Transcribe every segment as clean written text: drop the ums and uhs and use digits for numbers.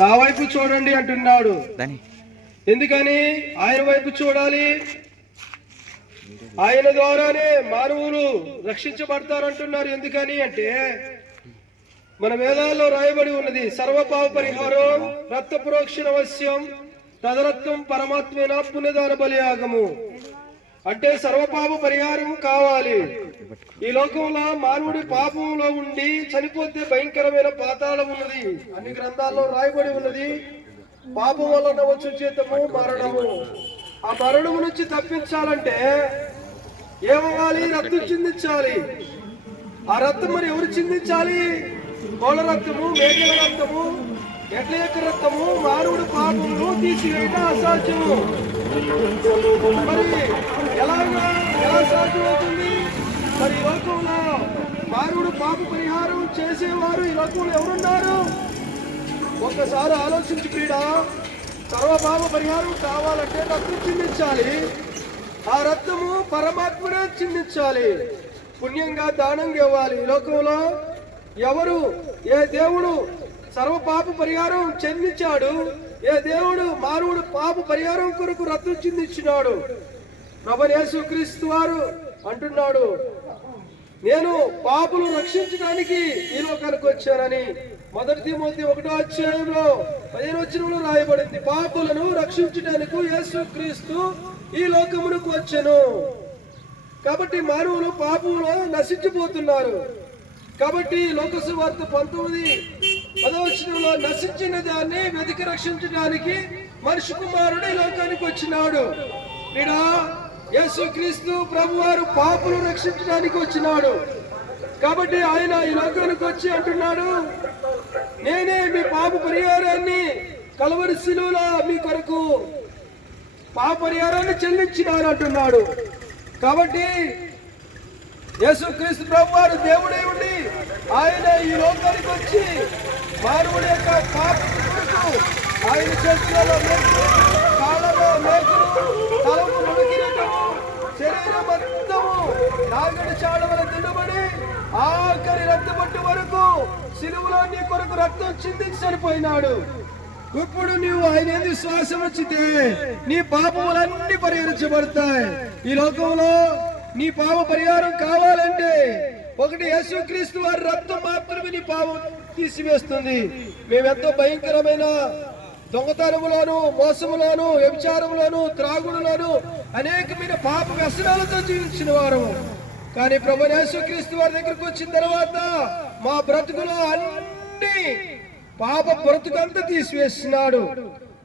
నా వైపు చూడండి అంటున్నాడు. ఎందుకని ఆయన వైపు చూడాలి? ఆయన ద్వారానే మానవులు రక్షించబడతారంటున్నారు. ఎందుకని అంటే మన వేదాల్లో రాయబడి ఉన్నది, సర్వపాప పరిహారం రక్త ప్రోక్షణ అవశ్యం తదరత్వం పరమాత్మేన పుణ్యదాన బలియాగము. అంటే సర్వపాప పరిహారం కావాలి. ఈ లోకంలో మానవుడి పాపంలో ఉండి చనిపోతే భయంకరమైన పాతాళం ఉన్నది. అన్ని గ్రంథాల్లో రాయబడి ఉన్నది. పాపం వలన వచ్చు జీతము మరణము. ఆ మరణము నుంచి తప్పించాలంటే ఏమవ్వాలి? రక్తం చిందించాలి. ఆ రక్తం మరి ఎవరు చిందించాలి? కోళ్ళ రక్తము, మేకల రక్తము, ఎడ్ల యొక్క రక్తము మానవుడి పాపమును తీసివేయడం అసాధ్యము. మరి ఎలా సాధ్యమవుతుంది? మరి ఈ లోకంలో మానవుడు పాప పరిహారం చేసేవారు ఈ లోకంలో ఎవరున్నారు? ఒక్కసారి ఆలోచించి పీడా. సర్వపాప పరిహారం కావాలంటే రక్తం చిందించాలి. ఆ రక్తము పరమాత్మనే చిందించాలి. పుణ్యంగా దానంగా ఇవ్వాలి. ఈ లోకంలో ఎవరు, ఏ దేవుడు సర్వపాప పరిహారం చెందించాడు? ఏ దేవుడు మానవుడు పాప పరిహారం కొరకు రక్తం చిందించినాడు? ప్రభువు యేసుక్రీస్తు వారు అంటున్నాడు, నేను పాపులు రక్షించడానికి ఈ లోకానికి వచ్చానని. మొదటి తిమోతి 1వ అధ్యాయంలో 15వ వచనంలో రాయబడింది, పాపులను రక్షించడానికి యేసుక్రీస్తు ఈ లోకమునకు వచ్చెను. కాబట్టి మానవులు పాపంలో నశించిపోతున్నారు. కాబట్టి లోకసువార్త 19:10 వచనంలో నశించిన దాన్ని వెతికి రక్షించడానికి మనిషి కుమారుడు ఈ లోకానికి వచ్చినాడు. యేసుక్రీస్తు ప్రభువారు పాపులు రక్షించడానికి వచ్చినాడు. కాబట్టి ఆయన ఈ లోకానికి వచ్చి అంటున్నాడు, నేనే మీ పాప పరిహారాన్ని కల్వరి శిలువలో మీ కొరకు పాప పరిహారాన్ని చెల్లించినాను అంటున్నాడు. కాబట్టి యేసుక్రీస్తు ప్రభువారు దేవుడే ఉండి ఆయన ఈ లోకానికి వచ్చి మానవుడి యొక్క పాపం కొరకు ఆయన చేతులలో మేకులు, కాళ్ళలో మేకులు, తలకు ముడికిరీటము, శరీరం మొత్తము నాగడి చాడవల తినబడి ఆఖరి రక్తపట్టు వరకు శిలువలో నీ కొరకు రక్తం చిందించి చనిపోయినాడు. ఇప్పుడు నీవు ఆయన ఏంది శ్వాసం వచ్చితే నీ పాపములన్నీ పరిహరించబడతాయి. ఈ లోకంలో నీ పాప పరిహారం కావాలంటే ఒకటి యేసుక్రీస్తు వారి రక్తం మాత్రమే నీ పాపం తీసివేస్తుంది. మేమెంతో భయంకరమైన దొంగతనములోను, మోసములోను, వ్యభిచారములోను, త్రాగుడులోను అనేకమైన పాప వ్యసనాలతో జీవించిన వారము. కానీ ప్రభువు యేసుక్రీస్తు వారి దగ్గరకు వచ్చిన తర్వాత మా బ్రతుకులో అన్ని పాప బ్రతుకంతా తీసివేస్తున్నాడు.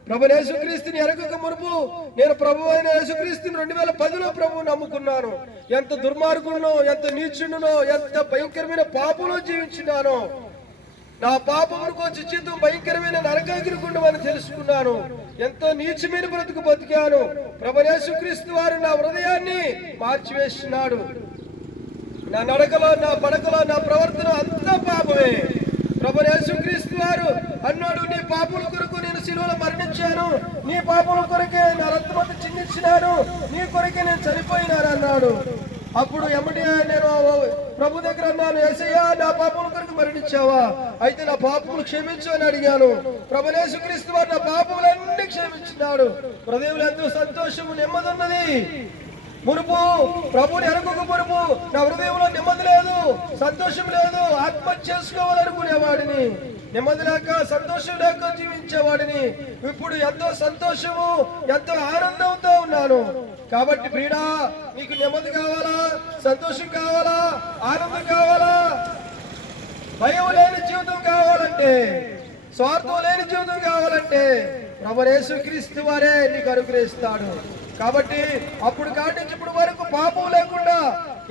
ప్రభు యేసుక్రీస్తుని ఎరగక మునుపు నేను ప్రభు అయిన యేసుక్రీస్తుని 2010లో ప్రభువు నమ్ముకున్నాను. ఎంత దుర్మార్గుడునో, ఎంత నీచుడునో, ఎంత భయంకరమైన పాపంలో జీవించినానో, నా పాపములకు వచ్చి జీతం భయంకరమైన నరకాగ్నికుండమని తెలుసుకున్నాను. ఎంతో నీచమైన బ్రతుకు బతికాను. ప్రభు యేసుక్రీస్తు వారు నా హృదయాన్ని మార్చివేసినాడు. నా నడకలో, నా పడకలో, నా ప్రవర్తన అంతా పాపమే. ప్రభు యేసుక్రీస్తు వారు అన్నాడు, నీ పాపముల కొరకు నేను శిలువలో మరణించాను, నీ పాపముల కొరకే నా రక్తమంతా చిందించినాను, నీ కొరకే నేను చనిపోయినాను అన్నాడు. అప్పుడు ఎమ్మటి నేను ప్రభు దగ్గర అన్నాను, యేసయ్యా నా పాపముల కొరకు మరణించావా? అయితే నా పాపములు క్షమించు అని అడిగాను. ప్రభు యేసుక్రీస్తు వారు నా పాపములన్నీ క్షమించినాడు. హృదయంలో ఎంతో సంతోషము, నెమ్మది ఉన్నది. మునుపు ప్రభుని ఎరగక మునుపు నా హృదయంలో నెమ్మది లేదు, సంతోషం లేదు. ఆత్మహత్య చేసుకోవాలనుకునేవాడిని, నెమ్మది లేక సంతోషం లేక జీవించేవాడిని. ఇప్పుడు ఎంతో సంతోషము, ఎంతో ఆనందంతో ఉన్నాను. కాబట్టి ప్రియుడా, నీకు నెమ్మది కావాలా, సంతోషం కావాలా, ఆనందం కావాలా, భయం లేని జీవితం కావాలంటే, స్వార్థం లేని జీవితం కావాలంటే ప్రభు యేసుక్రీస్తు వారే నీకు అనుగ్రహిస్తాడు. కాబట్టి అప్పుడు కాటి నుంచి ఇప్పుడు వరకు పాపం లేకుండా,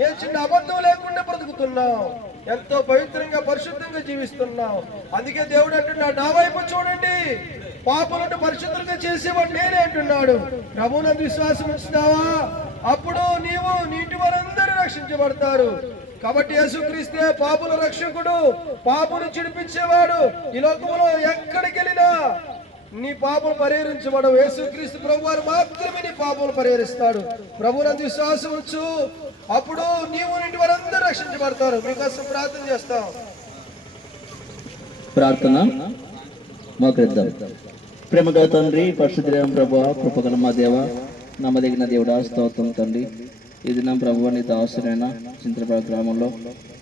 ఏ చిన్న అబద్ధం లేకుండా బ్రతుకుతున్నాం. ఎంతో పవిత్రంగా, పరిశుద్ధంగా జీవిస్తున్నాం. అందుకే దేవుడు అంటున్నాడు, నా వైపు చూడండి, పాపలను పరిశుద్ధంగా చేసేవాడు నేనే అంటున్నాడు. ప్రభువునందు విశ్వాసం ఉంచుతావా? అప్పుడు నీవు, నీటి వారందరూ రక్షించబడతారు. కాబట్టి యేసుక్రీస్తే పాపుల రక్షకుడు, పాపును చిడిపించేవాడు. ఈ లోకంలో ఎక్కడికి వెళ్ళినా నీ పాపలు పరిహరించబడవు. యేసుక్రీస్తు ప్రభు వారు మాత్రమే నీ పాపలు పరిహరిస్తాడు. ప్రభువునందు విశ్వాసం ఉంచు, అప్పుడు నీవు నీటి వారందరూ రక్షించబడతారు. మీకోసం ప్రార్థన చేస్తాం. ప్రార్థన. మోకరిద్దాం. ప్రేమగా తండ్రి, పరిశుద్ధ ప్రభువా, కృపగల మా దేవ, నమ్మదగిన దేవుడా, స్తోత్రం తండ్రి. ఈ దినం ప్రభువా నీ దాసుడైన చింతలపడ గ్రామంలో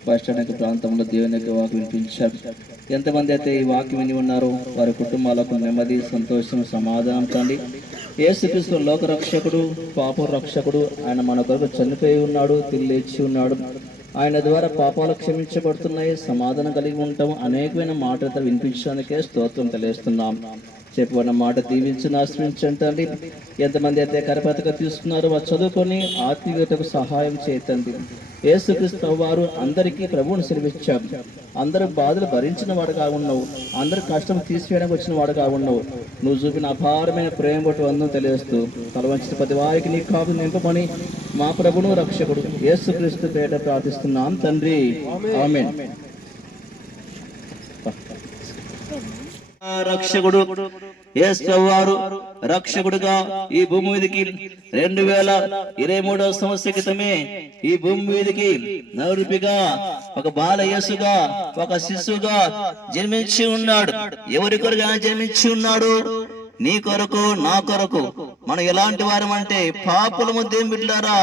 బస్టాండ్ ప్రాంతంలో దేవుని యొక్క వాక్యం వినిపించారు. ఎంతమంది అయితే ఈ వాక్యం విని ఉన్నారో వారి కుటుంబాలకు నెమ్మది, సంతోషం, సమాధానం తండ్రి. యేసుక్రీస్తు లోక రక్షకుడు, పాప రక్షకుడు. ఆయన మన కొరకు చనిపోయి ఉన్నాడు, తిరిగి లేచి ఉన్నాడు. ఆయన ద్వారా పాపాలు క్షమించబడుతున్నాయి, సమాధానం కలిగి ఉంటాం. అనేకమైన మాటలతో వినిపించడానికే స్తోత్రం తెలియజేస్తున్నాం. చెప్పబడిన మాట దీవించి ఆశ్రయించండి. ఎంతమంది అయితే కరపతగా తీసుకున్నారో వారు చదువుకొని ఆత్మీయతకు సహాయం చేయండి. యేసుక్రీస్తు వారు అందరికీ ప్రభువుని సెలవిచ్చారు. అందరూ బాధలు భరించిన వాడు కావున్నావు, అందరు కష్టం తీసివేయడానికి వచ్చిన వాడు కావున్నావు. నువ్వు చూపిన అపారమైన ప్రేమ బట్టి వందం తెలియజేస్తూ తలవంచిన ప్రతి వారికి నీ కాపు నింపమని మా ప్రభువును రక్షకుడు యేసుక్రీస్తు పేట ప్రార్థిస్తున్నాం తండ్రి, ఆమేన్. రక్షకుడు యేసువారు రక్షకుడుగా ఈ భూమి మీదకి 2023వ సంవత్సర క్రితమే ఈ భూమి మీదకి నరుపిగా ఒక బాల యేసుగా ఒక శిశువుగా జన్మించి ఉన్నాడు. ఎవరి కొరకు జన్మించి ఉన్నాడు? నీ కొరకు, నా కొరకు. మనం ఎలాంటి వారం అంటే పాపులము దేవుని బిడ్డలారా.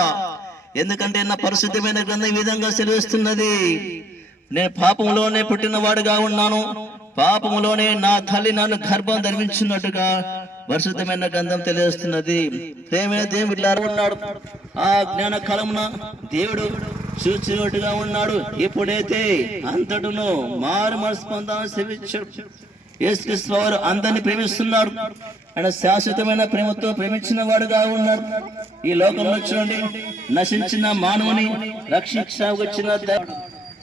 ఎందుకంటే నా పరిశుద్ధమైన గ్రంథం ఈ విధంగా సెలవిస్తున్నది, నేను పాపంలోనే పుట్టిన వాడుగా ఉన్నాను, పాపములోనే నా తల్లి నన్ను గర్భం ధరించినట్టుగా పరిశుద్ధమైన గ్రంథం తెలియజేస్తున్నది. ప్రేమైన దేవుడు ఉన్నాడు. ఆ జ్ఞాన కాలమున దేవుడు చూచినట్టుగా ఉన్నాడు. ఇప్పుడైతే అంతటను మారు మనసు పొందాలని సేవించాడు. యేసుక్రీస్తు వారు అందరినీ ప్రేమిస్తున్నాడు. ఆయన శాశ్వతమైన ప్రేమతో ప్రేమించిన వాడుగా ఉన్నాడు. ఈ లోకంలో చూడండి, నశించిన మానవుని రక్షించవచ్చిన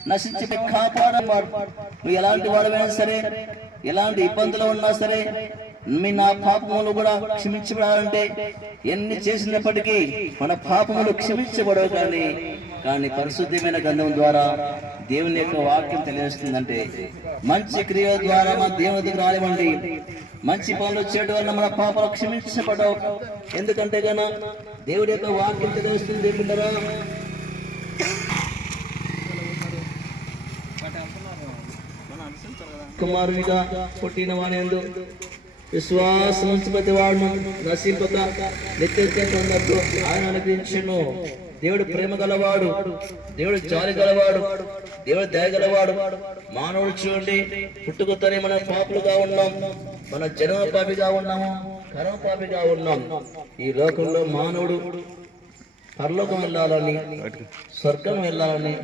నశించి కాపాడవాడు. నువ్వు ఎలాంటి వాడమైనా సరే, ఎలాంటి ఇబ్బందులు ఉన్నా సరే, నా పాపములు కూడా క్షమించబడాలంటే ఎన్ని చేసినప్పటికీ మన పాపములు క్షమించబడవు. కానీ పరిశుద్ధమైన గ్రంథం ద్వారా దేవుని యొక్క వాక్యం తెలియజేస్తుందంటే మంచి క్రియ ద్వారా మన దేవుని దగ్గర రానివ్వండి. మంచి పనులు చేయడం వల్ల మన పాపాలు క్షమించబడవు. ఎందుకంటే గన దేవుడి యొక్క వాక్యం తెలియజేస్తుంది. బిడ్డరా, కుమారునిగా పుట్టిన వాణి విశ్వాసం ప్రతి వాడును నశింపక నిత్యం పొందొద్దు ఆయన అనిపించను. దేవుడు ప్రేమ గలవాడు, దేవుడు జాలి గలవాడు, దేవుడు దయ గలవాడు. మానవుడు చూడండి, పుట్టుకతోనే మనం పాపులుగా ఉన్నాం, మన జన్మ పాపిగా ఉన్నాము, కర్మ పాపిగా ఉన్నాం. ఈ లోకంలో మానవుడు పరలోకం వెళ్ళాలని, స్వర్గం వెళ్ళాలని,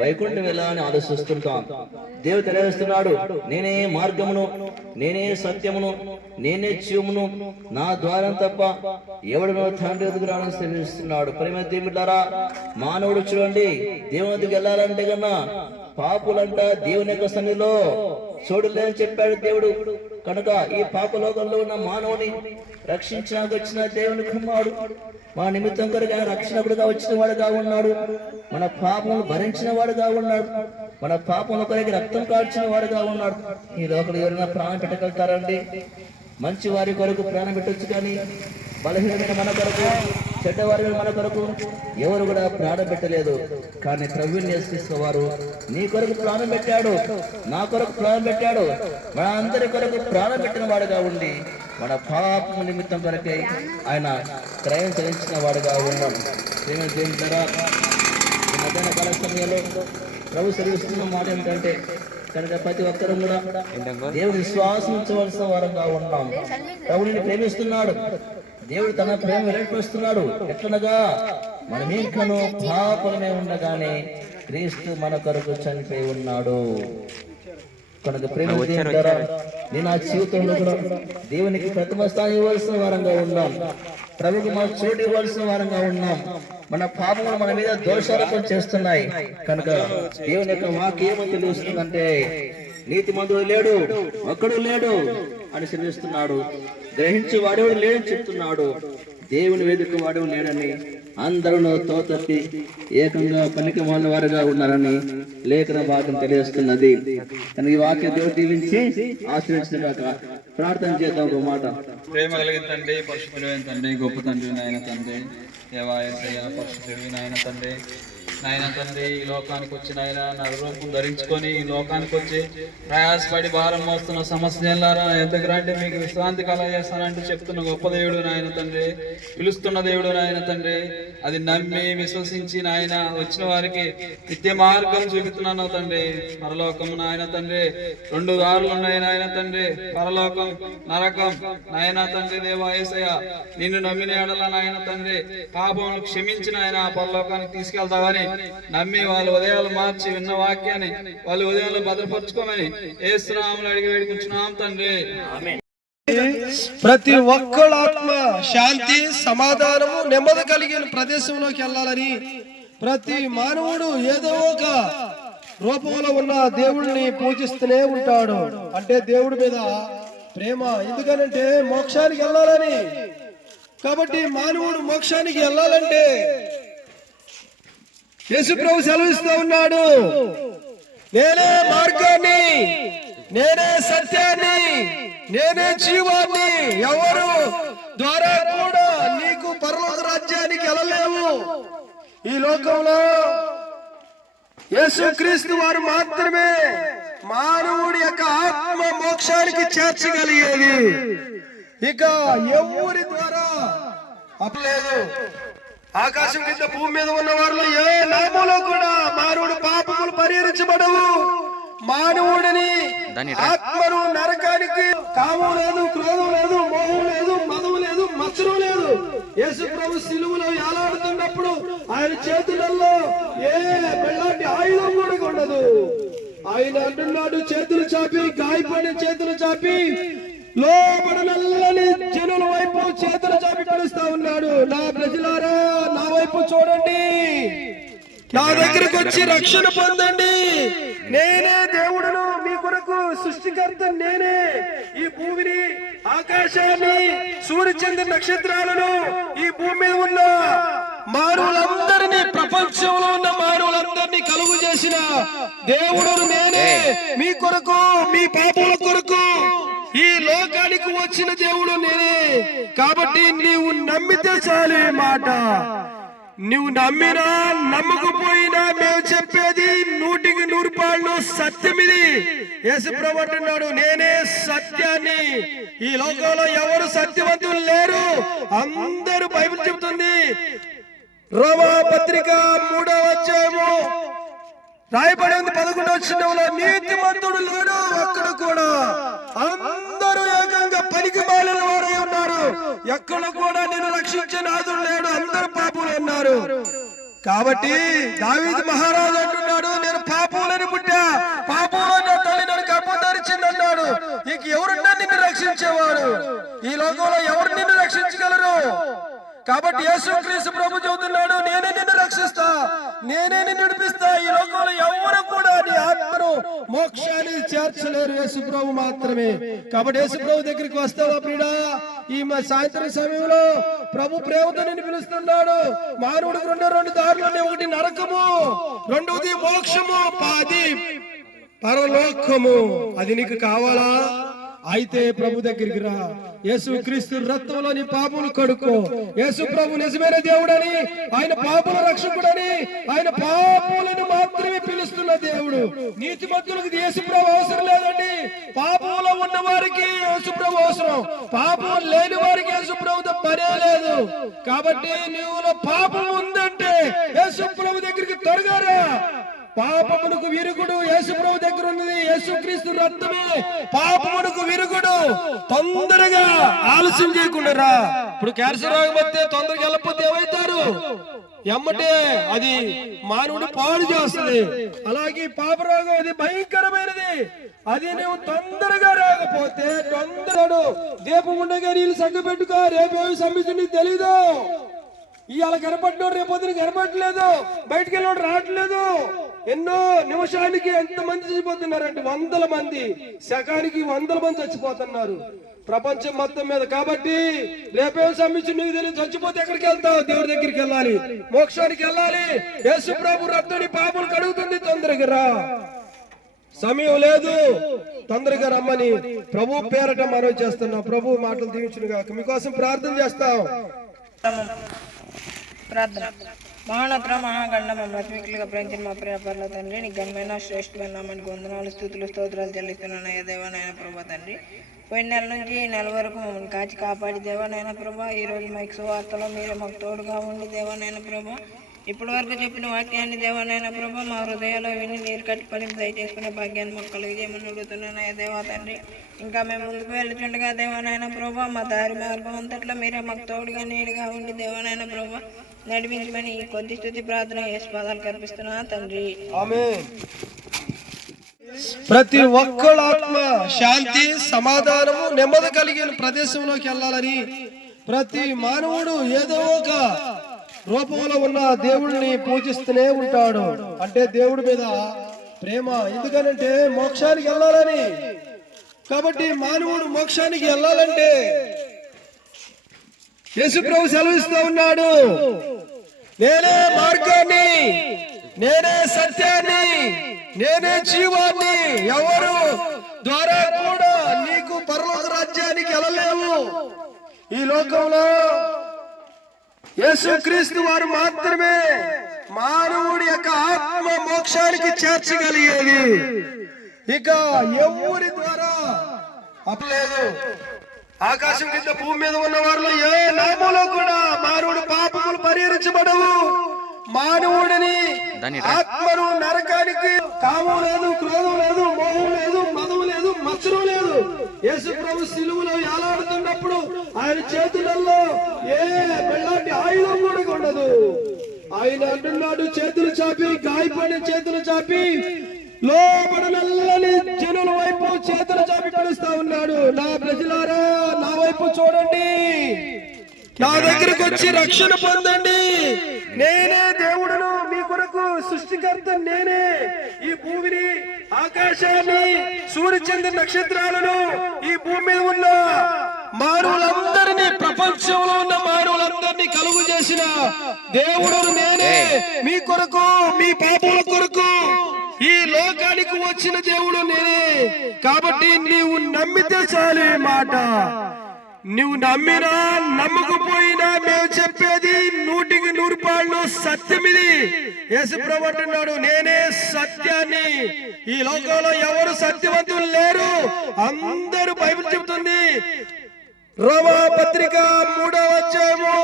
వైకుంఠం వెళ్ళాలని ఆలోచిస్తుంటాం. దేవుడు తెలియజేస్తున్నాడు, నేనే మార్గమును, నేనే సత్యమును, నేనే జీవమును, నా ద్వారం తప్ప ఎవడునో తండ్రి ఎదుగురాలని తెలియజేస్తున్నాడు. ప్రేమ దేవుడారా, మానవుడు చూడండి, దేవుని దగ్గరికి వెళ్ళాలంటే కన్నా పాపులంట దేవుని యొక్క సన్నిధిలో చూడలేని చెప్పాడు దేవుడు. కనుక ఈ పాపలోకంలో ఉన్న మానవుని రక్షించడానికి వచ్చిన దేవుని కుమారుడు మా నిమిత్తం కొరకు రక్షణకుడుగా వచ్చిన వాడుగా ఉన్నాడు. మన పాపములు భరించిన వాడుగా ఉన్నాడు. మన పాపముల కొరకు రక్తం కార్చిన వాడుగా ఉన్నాడు. ఈ లోకంలో ఎవరైనా ప్రాణం పెట్టగలుగుతారండి? మంచి వారి కొరకు ప్రాణం పెట్టొచ్చు, కానీ బలహీనమైన మన కొరకు, చెడ్డవారి మన కొరకు ఎవరు కూడా ప్రాణం పెట్టలేదు. కానీ ప్రభువుని యేసుక్రీస్తు వారు నీ కొరకు ప్రాణం పెట్టాడు, నా కొరకు ప్రాణం పెట్టాడు, మన అందరి కొరకు ప్రాణం పెట్టిన వాడుగా ఉండి మన పాపం నిమిత్తం కొరకై ఆయన క్రయం చెల్లించిన వాడుగా ఉన్నాం. దేవుని ద్వారా మధ్యాహ్న కాల సమయంలో ప్రభు సెలవిస్తున్న మాట ఏంటంటే, కనుక ప్రతి ఒక్కరూ కూడా దేవుని విశ్వాసం ఉంచవలసిన వారంగా ఉన్నాం. ప్రభుని ప్రేమిస్తున్నాడు, దేవుడు తన ప్రేమ వెల్లడిపరుస్తున్నాడు. ఎట్లనగా మనమేకను పాపలమే ఉండగానే క్రీస్తు మన కొరకు చనిపోయి ఉన్నాడు. కనుక ప్రేమ ద్వారా నేను ఆ జీవితంలో కూడా దేవునికి ప్రథమ స్థానం ఇవ్వాల్సిన వారంగా ఉన్నాం. ప్రభుకి మన చోటు ఇవ్వాల్సిన వారంగా ఉన్నాం. మన పాపములు మన మీద దోషారోపణ చేస్తున్నాయి. కనుక దేవుని యొక్క వాక్యం తెలుస్తుందంటే నీతిమంతుడు లేడు, ఒక్కడు లేడు అని సెలవిస్తున్నాడు. గ్రహించి వాడేవాడు లేడని చెప్తున్నాడు. దేవుని వేదిక వాడు లేడని అందరూ తోతప్పి ఏకంగా పనికి మాలిన వారుగా ఉన్నారని లేఖన భాగం తెలియజేస్తున్నది. కానీ ఈ వాక్యం దేవుడు దీవించి ఆశ్రయించినగాక. ప్రార్థన చేద్దాం. ఒక మాట. ప్రేమ కలిగిన తండ్రి, పరిశుద్ధుడైన తండ్రి, గొప్ప తండ్రి నాయన తండ్రి, దేవాయ పరిశుద్ధుడైన నాయన తండ్రి, నాయన తండ్రి ఈ లోకానికి వచ్చి నాయన నరరూపం ధరించుకొని ఈ లోకానికి వచ్చి ప్రయాసపడి భారం మోస్తున్న సమస్యలారా ఎందుకు రండి మీకు విశ్రాంతి కలగజేస్తానంటూ చెప్తున్న గొప్ప దేవుడు నాయన తండ్రి, పిలుస్తున్న దేవుడు నాయన తండ్రి. అది నమ్మి విశ్వసించి నాయన వచ్చిన వారికి నిత్య మార్గం చూపుతున్నాను తండ్రి. పరలోకం నాయన తండ్రి 2 దారులు ఉన్నాయి నాయన తండ్రి, పరలోకం నరకం. నాయన తండ్రి దేవా యేసయ్య, నిన్ను నమ్మిన ఎడల నాయన తండ్రి పాపమును క్షమించిన ఆయన పరలోకానికి తీసుకెళ్తావని నమ్మి వాళ్ళ ఉదయాలు మార్చి విన్న వాక్యాన్ని వాళ్ళ ఉదయాలు భద్రపరచుకోమని యేసు నామములో అడిగి వేడుకుంటున్నాం తండ్రి. ప్రతి ఒక్కళ్ళ ఆత్మ శాంతి సమాధానము నెమ్మది కలిగిన ప్రదేశంలోకి వెళ్ళాలని ప్రతి మానవుడు ఏదో ఒక రూపంలో ఉన్న దేవుడిని పూజిస్తూనే ఉంటాడు. అంటే దేవుడి మీద ప్రేమ, ఎందుకనంటే మోక్షానికి వెళ్ళాలని. కాబట్టి మానవుడు మోక్షానికి వెళ్ళాలంటే యేసుప్రభు సెలవిస్తూ ఉన్నాడు, నేనే మార్గాన్ని, నేనే సత్యాన్ని, నేనే జీవాన్ని, ఎవరు ద్వారా కూడా నీకు పరలోక రాజ్యానికి వెళ్ళలేవు. ఈ లోకంలో యేసుక్రీస్తు వారు మాత్రమే మానవుడి యొక్క ఆత్మ మోక్షానికి చేర్చగలిగేది. ఇక ఎవరి ద్వారా అప్పలేదు. ఆకాశం కింద భూమి మీద ఉన్న వారిలో ఏ నామంలో కూడా మానవుడు పాపములు పరిహరించబడవు. మానవుడిని ఆత్మను నరకానికి కామం లేదు, క్రోధం లేదు, మోహం లేదు, మదం లేదు, మత్సరం లేదు. యేసు ప్రభు సిలువలో వేలాడుతున్నప్పుడు ఆయన చేతులలో ఏ ఎలాంటి ఆయుధం కూడా ఉండదు. ఆయన అంటున్నాడు, చేతులు చాపి, గాయపడిన చేతులు చాపి లోబడనల్లని జనుల వైపు చేతులు చాపి పిలుస్తా ఉన్నాడు, నా ప్రజలారా నా వైపు చూడండి, నా దగ్గరికి వచ్చి రక్షణ పొందండి. నేనే దేవుడును, మీ కొరకు సృష్టికర్త నేనే. ఈ భూమిని, ఆకాశాన్ని, సూర్యచంద్ర నక్షత్రాలను, ఈ భూమి మీద ఉన్న మానవులందరినీ, ప్రపంచంలో ఉన్న మానవులందరినీ కలుగు చేసిన దేవుడు నేనే. మీ కొరకు, మీ పాపల కొరకు ఈ లోకానికి వచ్చిన దేవుడు నేనే. కాబట్టి నీవు నమ్మితే చాలు. ఈ మాట నువ్వు నమ్మినా నమ్మకపోయినా మేము చెప్పేది 100% సత్యం. ఇది యేసుప్రభు అంటున్నాడు, నేనే సత్యాన్ని. ఈ లోకంలో ఎవరు సత్యవంతులు లేరు, అందరూ బైబిల్ చెబుతుంది. రోమా పత్రిక 3వ అధ్యాయము రాయబడి ఉంది 11వ వచనంలో, నీతిమంతుడు లేడు అక్కడ కూడా, అందరూ ఏకంగా పనికి మాలిన వారై ఉన్నారు, ఎక్కడ కూడా నేను రక్షించే నాదుడు లేడు, అందరూ పాపులు ఉన్నారు. కాబట్టి దావీదు మహారాజు అంటున్నాడు, నేను పాపులని పుట్టా, పాపంలో నా తల్లి నన్ను గర్భధారించింది అన్నాడు. ఇక ఎవరున్నా నిన్ను రక్షించేవాడు? ఈ లోకంలో ఎవరు నిన్ను రక్షించగలరు? కాబట్టి యేసుక్రీస్తు ప్రభు చెబుతున్నాడు, నేనే నిన్ను రక్షిస్తా, నేనే నిన్ను నడిపిస్తా. ఈ లోకంలో ఎవరు కూడా నీ ఆత్మను మోక్షాన్ని చేర్చలేరు, యేసు ప్రభు మాత్రమే. కాబట్టి యేసు ప్రభు దగ్గరికి వస్తావా ప్రియుడా? ఈ సాయంత్రం సమయంలో ప్రభు ప్రేమతో నిన్ను పిలుస్తున్నాడు. మానవుడికి 2 దారులు ఉన్నాయి, ఒకటి నరకము, రెండవది మోక్షము, అది పరలోకము. అది నీకు కావాలా? అయితే ప్రభు దగ్గరికి రా. యేసుక్రీస్తు రక్తంలో నీ పాపములు కడుక్కో. యేసు ప్రభు నిజమైన దేవుడని, ఆయన పాపల రక్షకుడని, ఆయన పాపములను మాత్రమే పిలుస్తున్న దేవుడు. నీతిమంతులకు యేసు ప్రభు అవసరం లేదండి. పాపంలో ఉన్న వారికి యేసు ప్రభు అవసరం, పాపం లేని వారికి యేసు ప్రభుతో పనే లేదు. కాబట్టి నీవులో పాపం ఉందంటే యేసు ప్రభు దగ్గరికి త్వరగా రా. పాపమునకు విరుగుడు యేసు ప్రభు దగ్గర ఉన్నది. యేసుక్రీస్తు రక్తమే పాపమునకు విరుగుడు. తొందరగా ఆలస్యం చేయకుండా రా. ఇప్పుడు క్యాన్సర్ రోగం వస్తే తొందరగా వెళ్ళకపోతే ఏమవుతారు? ఎమ్మటే అది మానవుడు పాడు చేస్తుంది. అలాగే పాప రోగం అది భయంకరమైనది. అది నువ్వు తొందరగా రాకపోతే తొందరగా దీపం ఉండగా నీళ్ళు సంగ పెట్టుకో. రేపేమి సంబంధించి తెలీదు. ఇవాళ కనపడ్డాడు, రేపొద్దున కనపడలేదు, బయటికి వెళ్ళాడు రావట్లేదు. ఎన్నో నిమిషానికి ఎంతమంది చచ్చిపోతున్నారంటే 100 మంది, శకానికి 100 మంది చచ్చిపోతున్నారు ప్రపంచం మొత్తం మీద. కాబట్టి రేపేం సంబంధించి నీకు తెలియదు. చచ్చిపోతే ఎక్కడికి వెళ్తావు? దేవుడి దగ్గరికి వెళ్ళాలి, మోక్షానికి వెళ్ళాలి. యేసు ప్రభు రక్తుడి పాపలు కడుగుతుంది. తొందరగా రా, సమయం లేదు, తొందరగా రమ్మని ప్రభు పేరట మనవి చేస్తున్నాం. ప్రభు మాటలు దీవించును గాక. మీకోసం ప్రార్థన చేస్తాం. ప్రార్థన. మహానత్ర మహాగండ మమ్మల్ని ప్రేమించిన మా ప్రియ పర్ల తండ్రి నీ ఘనమైన శ్రేష్టమైన నామానికి వందనాలు స్తుతులు స్తోత్రాలు చెల్లిస్తున్నాను అయ్యా దేవానైనా ప్రభా తండ్రి. పోయిన నెల నుంచి ఈ నెల వరకు మమ్మల్ని కాచి కాపాడి దేవానైనా ప్రభా ఈరోజు మైక్ సువార్తలో మీరే మాకు తోడుగా ఉండి దేవానైనా ప్రభా ఇప్పటి వరకు చెప్పిన వాక్యాన్ని దేవానైనా ప్రభా మా హృదయాల్లో విని నీరు కట్టి పని దయచేసుకునే భాగ్యాన్ని మాకు కలిగజేయమని అడుగుతున్నాను అయ్యా దేవా తండ్రి. ఇంకా మేము ముందుకు వెళ్తుండగా దేవానైనా ప్రభా మా దారి మార్గం అంతట్లో మీరే మాకు తోడుగా నీడుగా ఉండి దేవానైనా ప్రభా నడిపించమని ఈ కొద్ది స్తుతి ప్రార్థన యేసు పాదాలు కల్పిస్తున్నా తండ్రి. ఆమేన్. ప్రతి ఒక్కళ్ళ ఆత్మ శాంతి సమాధానము నెమ్మది కలిగిన ప్రదేశంలోకి వెళ్ళాలని ప్రతి మానవుడు ఏదో ఒక రూపంలో ఉన్న దేవుడిని పూజిస్తూనే ఉంటాడు. అంటే దేవుడి మీద ప్రేమ, ఎందుకనంటే మోక్షానికి వెళ్ళాలని. కాబట్టి మానవుడు మోక్షానికి వెళ్ళాలంటే యేసుప్రభు సెలవిస్తూ ఉన్నాడు, నేనే మార్గాన్ని, నేనే సత్యాన్ని, నేనే జీవాన్ని, ఎవరు ద్వారా కూడా నీకు పరలోక రాజ్యానికి వెళ్ళలేవు. ఈ లోకంలో యేసుక్రీస్తు వారు మాత్రమే మానవుడి యొక్క ఆత్మ మోక్షానికి చేర్చగలిగేది. ఇక ఎవరి ద్వారా అప్పలేదు. ఆకాశం కింద భూమి మీద ఉన్న వారిలో ఏ నామంలో కూడా మానవుడు పాపములు పరిహరించబడవు. మానవుడిని ఆత్మను నరకానికి కామం లేదు, క్రోధం లేదు, మోహం లేదు, మదం లేదు, మత్సరం లేదు. యేసు ప్రభు సిలువలో ఏలాడుతున్నప్పుడు ఆయన చేతులలో ఏ పెళ్ళాంటి ఆయుధం కూడా ఉండదు. ఆయన అంటున్నాడు, చేతులు చాపి, గాయపడిన చేతులు చాపి లోపల నల్లని జనుల వైపు చేతులు చాపి పిలుస్తా ఉన్నాడు, నా ప్రజలారా నా వైపు చూడండి, నా దగ్గరకు వచ్చి రక్షణ పొందండి. నేనే దేవుడును, మీ కొరకు సృష్టికర్త నేనే. ఈ భూమిని, ఆకాశాన్ని, సూర్యచంద్ర నక్షత్రాలను, ఈ భూమి మీద ఉన్న మానవులందరినీ, ప్రపంచంలో ఉన్న మానవులందరినీ కలుగు చేసిన దేవుడు నేనే. మీ కొరకు, మీ పాపముల కొరకు ఈ లోకానికి వచ్చిన దేవుడు నేనే. కాబట్టి నీవు నమ్మితే చాలు. ఈ మాట నువ్వు నమ్మినా నమ్మకపోయినా మేము చెప్పేది 100% సత్యం. ఇది యేసుప్రభు అంటున్నాడు, నేనే సత్యాన్ని. ఈ లోకంలో ఎవరు సత్యవంతులు లేరు, అందరూ బైబిల్ చెబుతుంది. రోమా పత్రిక 3వ అధ్యాయము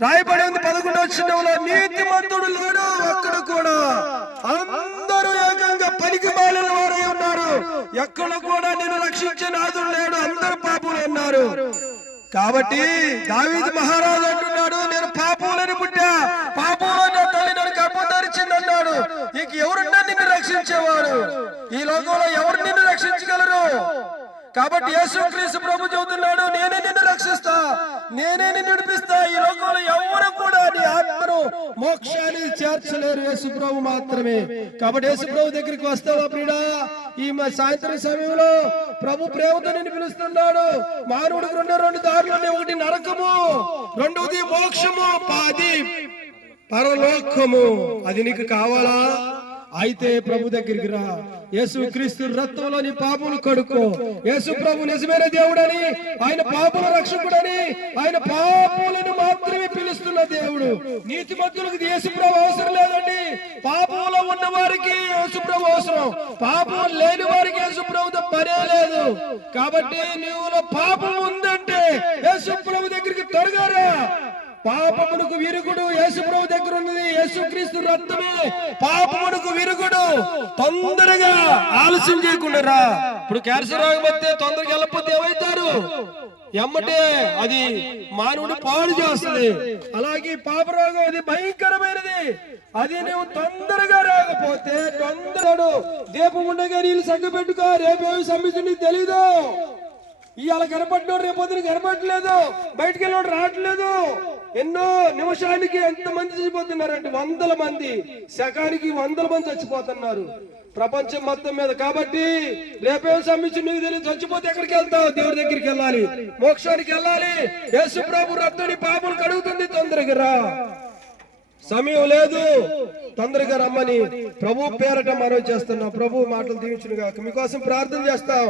రాయబడి ఉంది 11వ వచనంలో, నీతిమంతుడు లేడు అక్కడ కూడా, అందరూ ఏకంగా పనికి మాలిన వారై ఉన్నారు, ఎక్కడ కూడా నేను రక్షించే నాదుడు లేడు, అందరూ పాపులు ఉన్నారు. కాబట్టి దావీదు మహారాజు అంటున్నాడు, నేను పాపులని పుట్టా, పాపంలో నా తల్లి నన్ను గర్భధరించింది అన్నాడు. ఇక ఎవరున్నా నిన్ను రక్షించేవాడు? ఈ లోకంలో ఎవరు నిన్ను రక్షించగలరు? కాబట్టి యేసుక్రీస్తు ప్రభు చెబుతున్నాడు, నేనే నిన్ను రక్షిస్తా, నేనే నిన్ను నడిపిస్తా. ఈ లోకంలో ఎవరు కూడా నీ ఆత్మను మోక్షాన్ని చేర్చలేరు, యేసు ప్రభు మాత్రమే. కాబట్టి యేసు ప్రభు దగ్గరికి వస్తావా ప్రియుడా? ఈ సాయంత్రం సమయంలో ప్రభు ప్రేమతో నిన్ను పిలుస్తున్నాడు. మానవుడికి రెండు దారులు ఉన్నాయి, ఒకటి నరకము, రెండవది మోక్షము, అది పరలోకము. అది నీకు కావాలా? అయితే ప్రభు దగ్గరికి రా. యేసుక్రీస్తు రక్తంలో నీ పాపములు కడుక్కో. యేసు ప్రభు నిజమైన దేవుడని, ఆయన పాపల రక్షకుడని, ఆయన పాపములను మాత్రమే పిలుస్తున్న దేవుడు. నీతిమంతులకు యేసు ప్రభు అవసరం లేదండి. పాపంలో ఉన్న వారికి యేసు ప్రభు అవసరం, పాపం లేని వారికి యేసు ప్రభుతో పనే లేదు. కాబట్టి నీవులో పాపం ఉందంటే యేసు ప్రభు దగ్గరికి త్వరగా రా. పాపమునకు విరుగుడు యేసు ప్రభు దగ్గర ఉన్నది. యేసుక్రీస్తు రక్తమే పాపమునకు విరుగుడు. తొందరగా ఆలస్యం చేయకుండా రా. ఇప్పుడు క్యాన్సర్ రోగం వస్తే తొందరగా వెళ్ళకపోతే ఏమవుతారు? ఎమ్మటే అది మానవుడు పాడు చేస్తుంది. అలాగే పాప రోగం అది భయంకరమైనది. అది నువ్వు తొందరగా రాకపోతే తొందరడు దీపం ఉండగా నీళ్ళు సంగ పెట్టుకో. రేపేమి సంబంధించి తెలీదు. ఇవాళ కనపడ్డాడు, రేపొద్దున కనపడలేదు, బయటకు వెళ్ళాడు రావట్లేదు. ఎన్నో నిమిషానికి ఎంతమంది చచ్చిపోతున్నారంటే 100 మంది, శకానికి 100 మంది చచ్చిపోతున్నారు ప్రపంచం మొత్తం మీద. కాబట్టి రేపేం సంబంధించి నీకు తెలియదు. చచ్చిపోతే ఎక్కడికి వెళ్తావు? దేవుడి దగ్గరికి వెళ్ళాలి, మోక్షానికి వెళ్ళాలి. యేసు ప్రభు రక్తాన్ని పాపలు కడుగుతుంది. తొందరగా రా, సమయం లేదు, తొందరగా రమ్మని ప్రభు పేరట మనవి చేస్తున్నాం. ప్రభు మాటలు దీవించునుగాక. మీకోసం ప్రార్థన చేస్తాం.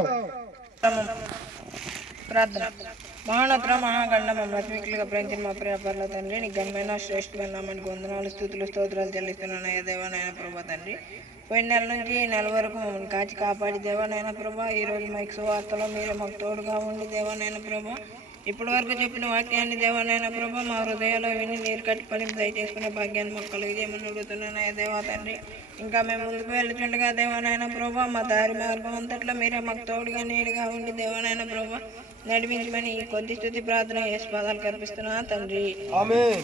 ప్రార్థన. మహోన్నత మహాగండ మమ్మల్ని లక్ష్మికులుగా ప్రేమించిన మా ప్రియ పరలోక తండ్రి నీ ఘనమైన శ్రేష్టమైన నామానికి వందనాలు స్తుతులు స్తోత్రాలు చెల్లిస్తున్నాను అయ్యా దేవా నాయన ప్రభా తండ్రి. పోయిన నెల నుంచి ఈ నెల వరకు మమ్మల్ని కాచి కాపాడి దేవా నాయన ప్రభా. ఈరోజు మైక్ సువార్తలో మీరే మాకు తోడుగా ఉండి దేవా నాయన ప్రభా. ఇప్పటి వరకు చెప్పిన వాక్యాన్ని దేవా నాయన ప్రభా మా హృదయాల్లో విని నీరు కట్టి పడింపు దయచేసుకునే భాగ్యాన్ని మాకు కలిగజేయమని అడుగుతున్నాను అయ్యా దేవా తండ్రి. ఇంకా మేము ముందుకు వెళ్తుండగా దేవా నాయన ప్రభా మా దారి మార్గం అంతట్లో మీరే మాకు తోడుగా నీడుగా ఉండి దేవా నాయన ప్రభా నడిపించమని ఈ కొద్ది స్తుతి ప్రార్థన యేసు పాదాలు కనిపిస్తున్నా తండ్రి. ఆమేన్.